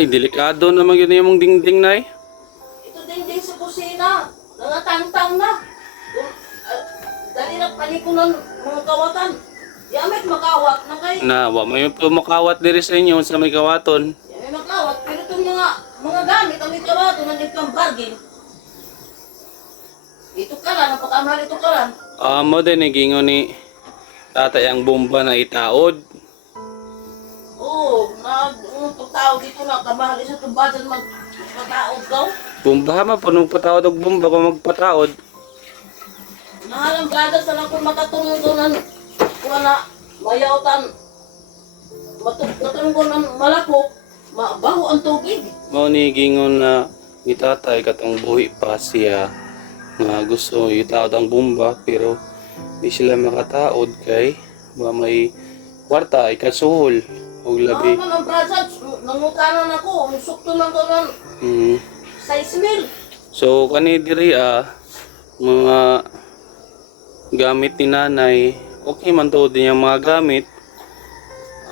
Ay, delikado naman yun yung dingding na eh. Ito dingding sa kusina. Nangatang-tang na. Dali na palikunan mga kawatan. Yamit makawat na kayo. Na, wa may pumakawat diri sa inyo sa may kawaton. Yamit makawat. Pero itong mga gamit ang may kawato na nagkang bargain. Ito ka lang. Napakamahal ito ka lang. Mo din gingon ni tatay ang bomba na itaod. Oo. Pagtao dito na. Kamahal isa itong budget magpataod ka. Bomba man po nung patawad og bomba kung magpataod. Mahal ang budget sa lang kung makatulong ko ng wala mayautan. Matulong ko ng malako. Mabaho ang tubig. Mao ni gingon na ni tatay katong buhi pa siya nga gusto itaod ang bomba pero di sila makataod kay may kwarta ay kasuhol og labi. Ang budget. Nangutanan ako. Sukto lang ko ng 6,000. So kani diri mga gamit ni nanay, okay man to din yung mga gamit.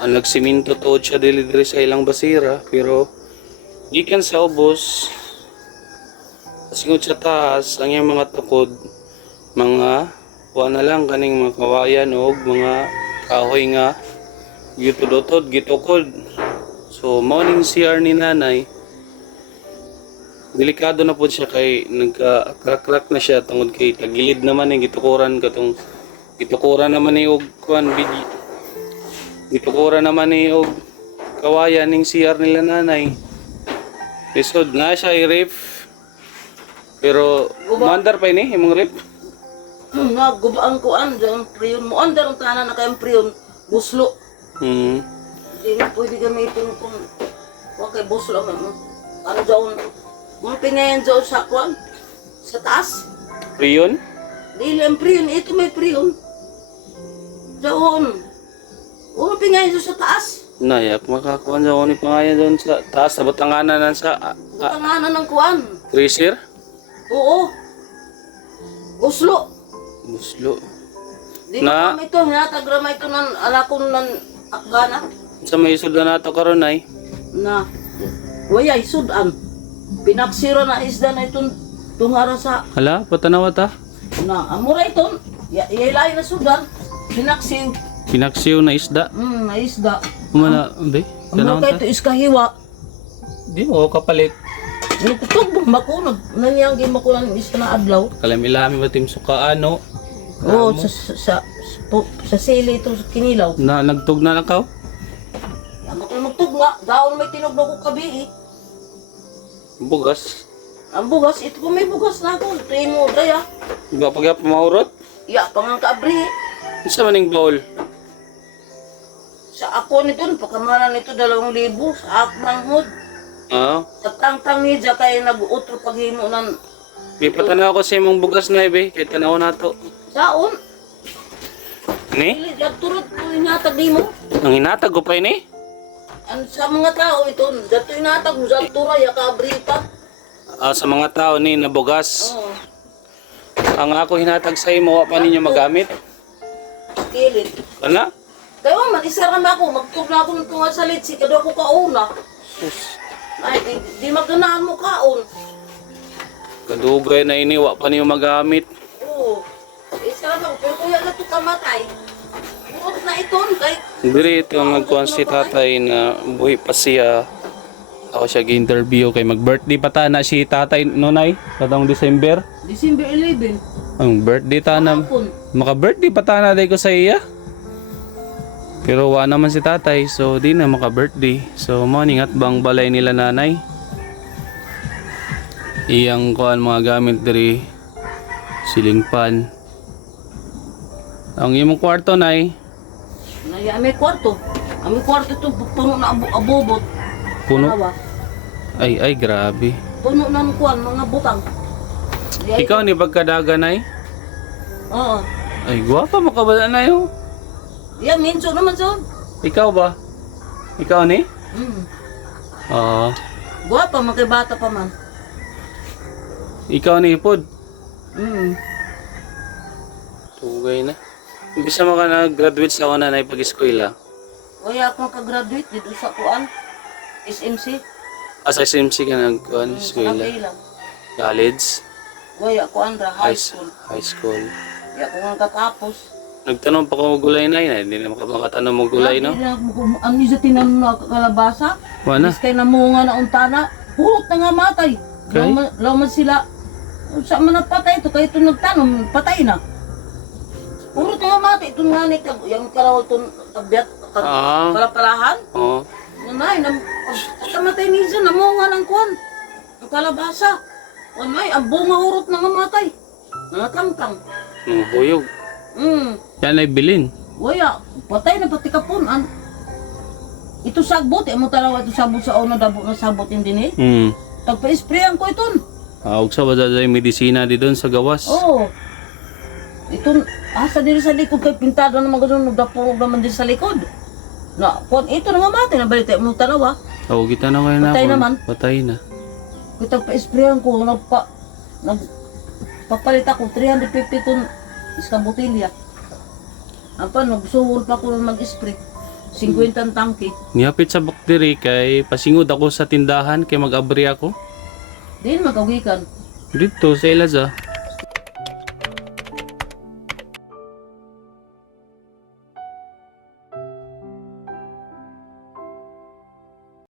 Nagsiminto to siya dili sa ilang basira pero gikan sa ubos singod sa taas ang iyang mga tukod mga kuha na lang kaning mga kawayan o mga kahoy nga gitudotod gitukod. So morning CR ni nanay delikado na po siya kay nagka-crack na siya tungod kay tagilid naman yung gitukuran naman ni og kuan gitukuran naman ni og kawayan ning CR nila nanay. Isod na siya i-ref pero mandar pa ini imong ref. Gubaan ko ang priyon mo. Andar ang tanan na kayang priyon. Buslo. Hindi na pwede gamitin kung kay buslo. Ano daw mga pingayan daw sa kwan? Sa taas? Priyon? Dili ang priyon. Ito may priyon. Doon. Mga pingayan daw sa taas. Nayak makakuan sa ni pangayan doon sa taas sa batanganan sa Tanganan ng kwan. freezer. Oo. Buslo. Buslo. Di na kami ito. Hinatagramay ito ng alakon ng akgana. Sa may isod na nato karon ay. Na wayay sudan pinaksira na isda na itong tungara sa Hala, patanaw ta. na amura ito yaylay na sudan pinaksiw Pinaksiw na isda. na isda Kumana, be. amura Tanaw ka ta. ito iskahiwa Di mo kapalit. nagtutog bako nanyanggi mo ko ng isda na adlaw Kalamilami ba tim sukaan no? oo sa sili ito sa kinilaw Na nagtug na nakaw. ang ako magtug nga daon may tinog na ko kabi Bugas. ang bugas ito ko may bugas na ako tuwing mo daya Iba pagya pamahurot. ya pangang kaabri Isa maning bowl. sa ako nito pagkamalan nito 2,000 sa akmang hod Tatang-tang ni dya kay nag-utro paghimo ng May patanaw ko sa imong bugas na ibe. Kaya tanaw na to. saon. Ni? Dili turot ko inatag nimo. Ang hinatag ko pa ini? Sa mga tao ito, dato inatag mo sa turay ka abrita. Sa mga tao ni na bugas. Oo. Ang ako hinatag sa imo, wa pa ninyo magamit. Kilit. Kana? Kaya man isaram ako, magtug na ako ng tunga sa litsi kada ko kauna. Sus. Ay di maganahan mo kaon. Kadugay na ini, wa pa ninyo magamit. Oo. Isaram ako, pero kuya na to kamatay. Urot na iton kay Diri ito nagkuhan si tatay na buhi pa siya. Ako siya gi-interview kay mag-birthday pa ta na si tatay nonay katong December. December 11. Ang birthday ta na Hapon. maka-birthday pa ta na day ko sa iya. Pero wa naman si tatay so di na maka-birthday. So morning at bang balay nila nanay. Iyang kuan mga gamit diri ceiling fan. Ang imong kwarto nay Naya may kwarto. Ang kwarto to puno na abobot. puno. Awa. Ay grabe. Puno ng kuwan, mga butang. Ikaw ni pagkadaga nay. Oo. Ay gwapa mo ka ba na yun? Yeah, minso naman son. Ikaw ba? Ikaw ni? Oo. Guwapa, magkibata pa man. Ikaw ni Ipod? Mm. Tugay na. Imbis na ka nag-graduate sa una na pag-eskwela. Kaya ako nakagraduate dito sa kuan. SMC. Sa SMC ka nag eskwela. Nakailang. College, Waya ko andra high school. high school. Kaya ko nga katapos. Nagtanong pa ko gulay na yun, hindi na makatanaw mo gulay, no? Ang isa tinanong na kalabasa. Wala. Is kay namunga na untana. Hurot na nga matay. Okay. Laman sila. Sa man patay ito, kaya ito nagtanong, patay na. Hurot na nga matay. Ito nga ni, yung karaw ito, tabiat, Ah. palapalahan. Oo. Nanay, pagkamatay ni isa, namunga ng kuwan. Ang kalabasa. Nanay, ang bunga hurot na nga matay. Nangatangtang. Buyog. Yan ay bilin. Waya, patay na pati kapunan. Ito sagbot, mo talawa ito sabot sa ono, dabo na sabot hindi ni. Tagpa-sprayan ko iton. Og sa wala dahil medisina di doon sa gawas. Oo. Ito, asa diri sa likod kay pintado naman gano'n, nagdapurog naman din sa likod. Na, kung ito na nga matay, nabalita mo talawa. Kita na kayo na. Patay naman. Patay na. Kung tagpa-sprayan ko, nagpapalit ako, 350 ton iska botilya. Apa, nagsuhol pa ko mag-spray. 50 ang tangke. Niyapit sa bakteri kay pasingod ako sa tindahan kay mag-abri ako. Din magawikan. Dito sa Ilaza.